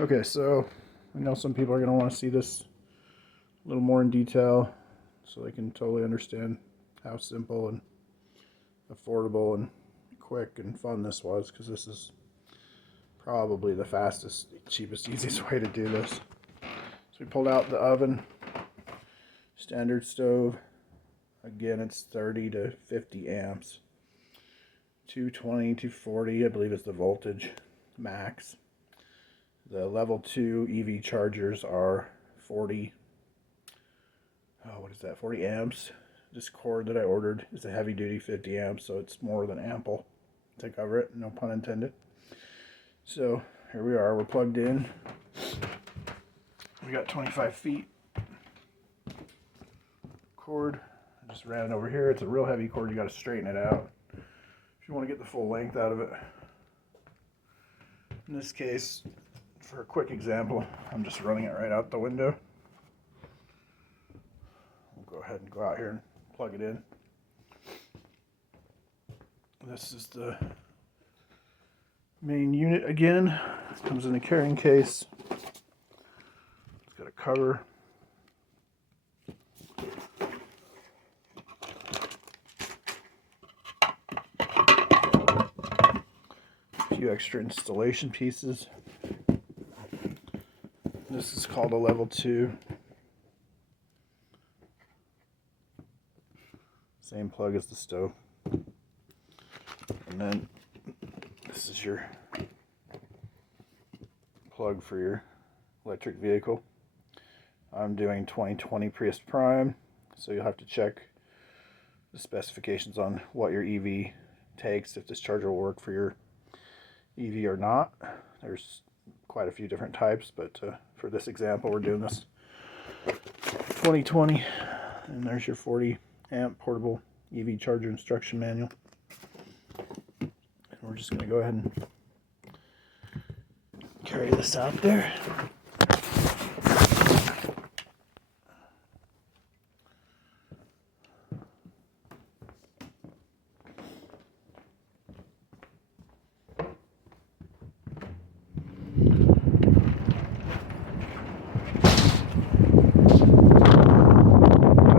Okay, so I know some people are going to want to see this a little more in detail so they can totally understand how simple and affordable and quick and fun this was, because this is probably the fastest, cheapest, easiest way to do this. So we pulled out the oven, standard stove. Again, it's 30 to 50 amps. 220, 240, I believe is the voltage max. The level 2 EV chargers are 40, what is that, 40 amps. This cord that I ordered is a heavy duty 50 amps, so it's more than ample to cover it, no pun intended. So here we are, we're plugged in. We got 25 feet cord. I just ran it over here. It's a real heavy cord, you got to straighten it out if you want to get the full length out of it. In this case, for a quick example, I'm just running it right out the window. We'll go ahead and go out here and plug it in. This is the main unit again. It comes in a carrying case. It's got a cover. A few extra installation pieces. This is called a level 2. Same plug as the stove. And then this is your plug for your electric vehicle. I'm doing 2020 Prius Prime, so you'll have to check the specifications on what your EV takes, if this charger will work for your EV or not. There's quite a few different types, but for this example, we're doing this 2020, and there's your 40 amp portable EV charger instruction manual. And we're just going to go ahead and carry this out there.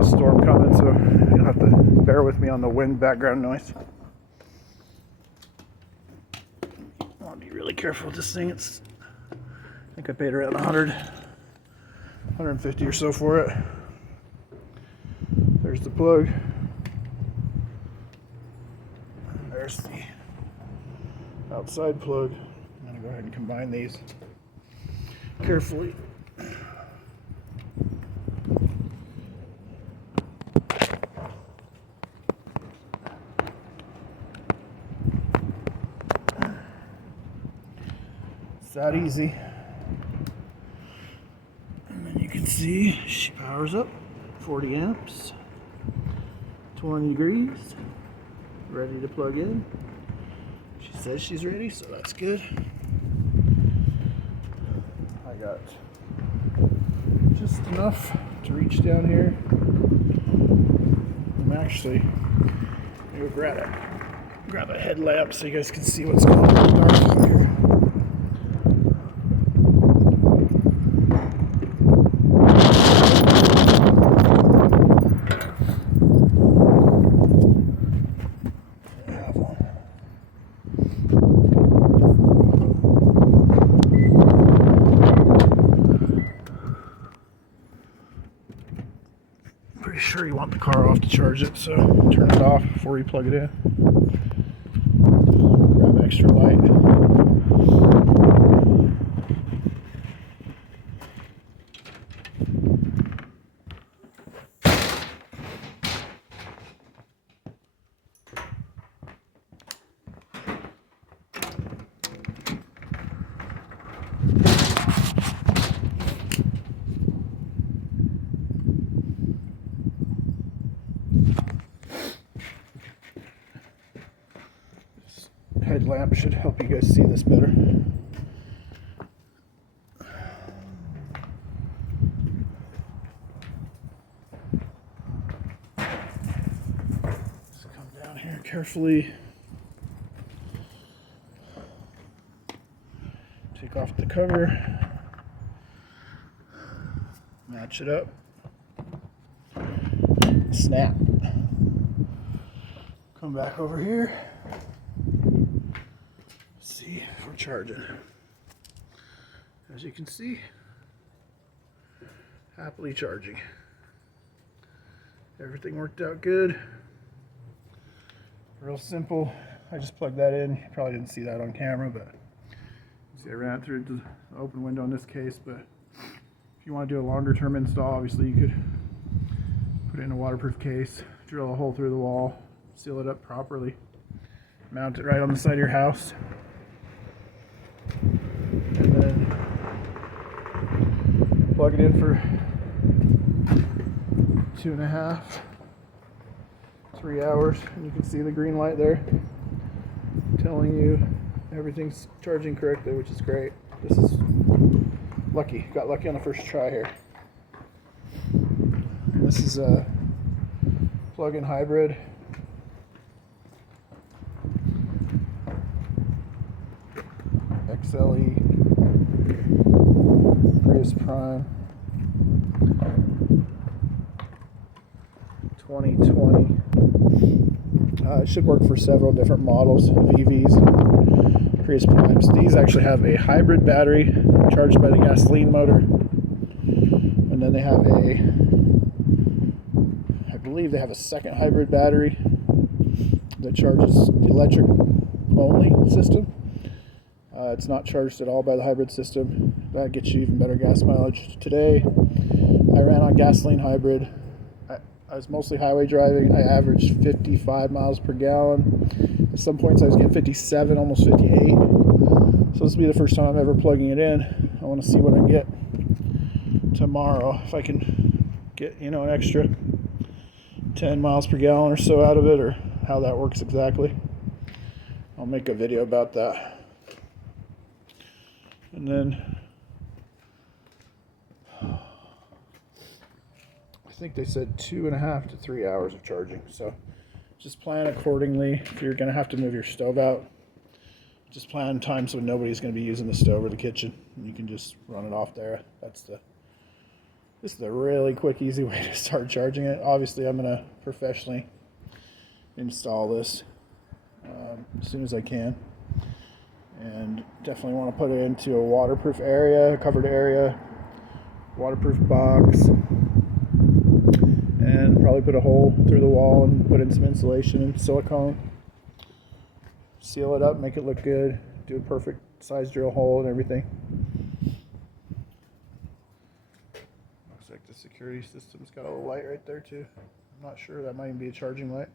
Storm coming, so you'll have to bear with me on the wind background noise. I want to be really careful with this thing. I think I paid around 150 or so for it. There's the plug. And there's the outside plug. I'm going to go ahead and combine these carefully. It's that easy. And then you can see she powers up, 40 amps, 20 degrees, ready to plug in. She says she's ready, so that's good. I got just enough to reach down here. I'm actually going to grab a headlamp so you guys can see what's going on in the dark here. Pretty sure you want the car off to charge it, so turn it off before you plug it in. Grab extra light. Headlamp should help you guys see this better. Just come down here carefully. Take off the cover. Match it up. Snap. Come back over here. See if we're charging. As you can see, happily charging. Everything worked out good. Real simple. I just plugged that in. You probably didn't see that on camera, but see I ran it through the open window in this case. But if you want to do a longer term install, obviously you could put it in a waterproof case, drill a hole through the wall, seal it up properly, mount it right on the side of your house, and then plug it in for 2.5, 3 hours, and you can see the green light there telling you everything's charging correctly, which is great. This is lucky. Got lucky on the first try here. And this is a plug-in hybrid. XLE Prius Prime 2020. It should work for several different models of EVs and Prius Primes. These actually have a hybrid battery charged by the gasoline motor, and then they have I believe they have a second hybrid battery that charges the electric only system. It's not charged at all by the hybrid system. That gets you even better gas mileage. Today I ran on gasoline hybrid. I was mostly highway driving. I averaged 55 miles per gallon. At some points I was getting 57, almost 58. So this will be the first time I'm ever plugging it in. I want to see what I get tomorrow. If I can get, an extra 10 miles per gallon or so out of it, or how that works exactly. I'll make a video about that. And then I think they said 2.5 to 3 hours of charging. So just plan accordingly. If you're going to have to move your stove out, just plan times when nobody's going to be using the stove or the kitchen. And you can just run it off there. This is the really quick, easy way to start charging it. Obviously, I'm going to professionally install this as soon as I can. And definitely want to put it into a waterproof area, a covered area, waterproof box, and probably put a hole through the wall and put in some insulation and silicone. Seal it up, make it look good, do a perfect size drill hole and everything. Looks like the security system's got a little light right there too. I'm not sure, that might even be a charging light.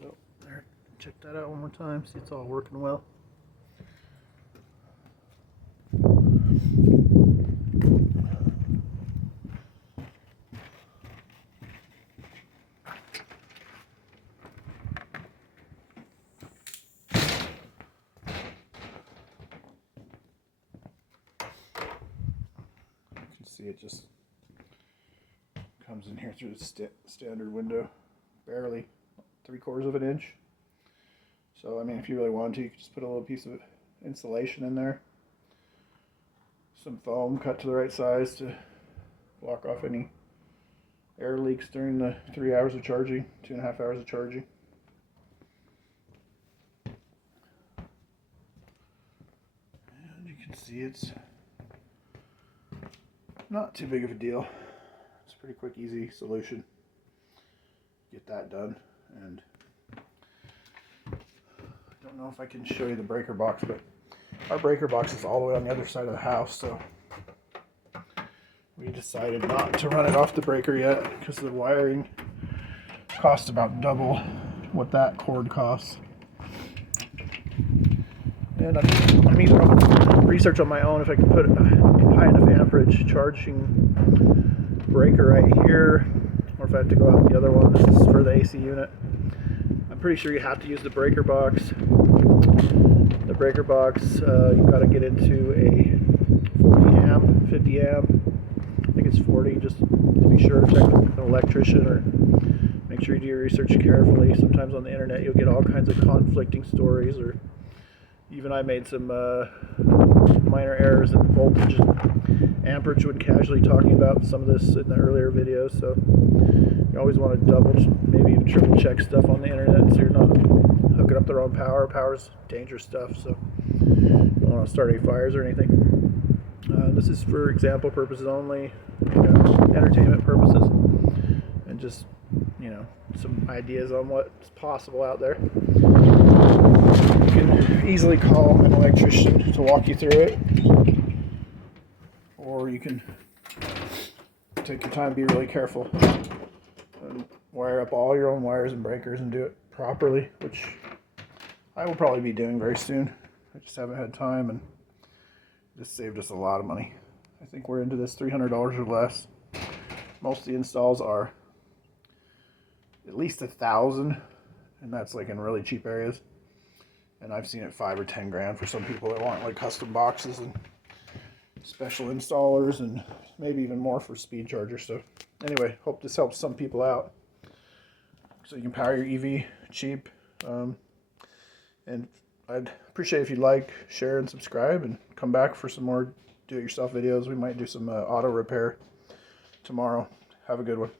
So there. Check that out one more time, see it's all working well. You can see it just comes in here through the standard window, barely 3/4 of an inch. So, I mean, if you really want to, you could just put a little piece of insulation in there. Some foam cut to the right size to block off any air leaks during the 3 hours of charging, 2.5 hours of charging. And you can see it's not too big of a deal. It's a pretty quick, easy solution. Get that done. And I don't know if I can show you the breaker box, but our breaker box is all the way on the other side of the house, so we decided not to run it off the breaker yet because the wiring costs about double what that cord costs. And I'm either going research on my own if I can put a high enough amperage charging breaker right here, or if I have to go out the other one. This is for the AC unit. I'm pretty sure you have to use the breaker box. The breaker box, you've got to get into a 40 amp, 50 amp. I think it's 40, just to be sure. Check with an electrician, or make sure you do your research carefully. Sometimes on the internet you'll get all kinds of conflicting stories, or even I made some minor errors in voltage and amperage when casually talking about some of this in the earlier videos, so you always want to double, maybe even triple check stuff on the internet so you're not hooking up the wrong power. Power's dangerous stuff, so you don't want to start any fires or anything. This is for example purposes only, entertainment purposes, and just, you know, some ideas on what's possible out there. You can easily call an electrician to walk you through it, or you can take your time, be really careful, and wire up all your own wires and breakers and do it properly, which I will probably be doing very soon. I just haven't had time, and this saved us a lot of money. I think we're into this $300 or less. Most of the installs are at least $1,000, and that's like in really cheap areas. And I've seen it $5 or $10 grand for some people that want like custom boxes and special installers, and maybe even more for speed chargers. So anyway, hope this helps some people out, so you can power your EV cheap. And I'd appreciate if you'd like, share, and subscribe, and come back for some more do-it-yourself videos. We might do some auto repair tomorrow. Have a good one.